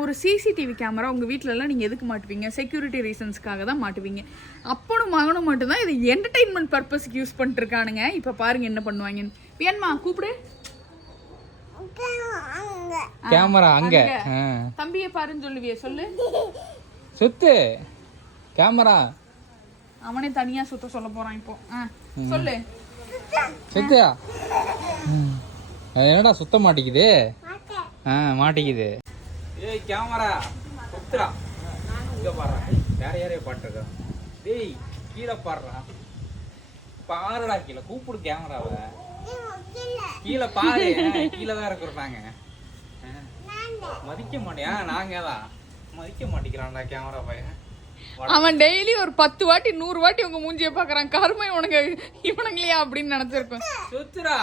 ஒரு CCTV camera உங்கள் வீட்டிலலாம் நீங்கள் எதுக்கு மாட்டுவீங்க? செக்யூரிட்டி ரீசன்ஸ்க்காக தான் மாட்டுவீங்க. அப்பனும் மகனும் மட்டும்தான் இது என்டர்டெயின்மெண்ட் பர்பஸ்க்கு யூஸ் பண்ணிட்டுருக்கானுங்க. இப்போ பாருங்க என்ன பண்ணுவாங்கன்னு. பியன்மா கூப்பிடு. கேமரா அங்க தம்பியை பாருன்னு சொல்லுவியே, சொல்லு. சுத்து கேமரா. அவனே தனியா சுத்த சொல்ல போறான் இப்போ. சொல்லு. சுத்தியா? என்னடா சுத்த மாட்டேங்குது? மாட்டேங்குது. ஏய் கேமரா சுத்துறா. இங்க பாருடா. வேற யாரைய பாட்டுறா. டேய் கீழ பாருடா. பாருடா கீழ கூப்பிடு கேமராவை. கீழ பாரு. கீழ தான் இருக்கிறாங்க. மதிக்க மாட்டியா? நாங்க தான் மதிக்க மாட்டேங்கிறான்டா கேமரா பையன். அவன் டெய்லி ஒரு 10 வாட்டி 100 வாட்டி உங்க மூஞ்சியை பாக்குறான். கருமை உனக்கு இவனுங்களையா அப்படின்னு நினைச்சிருக்கேன். சுத்துறா.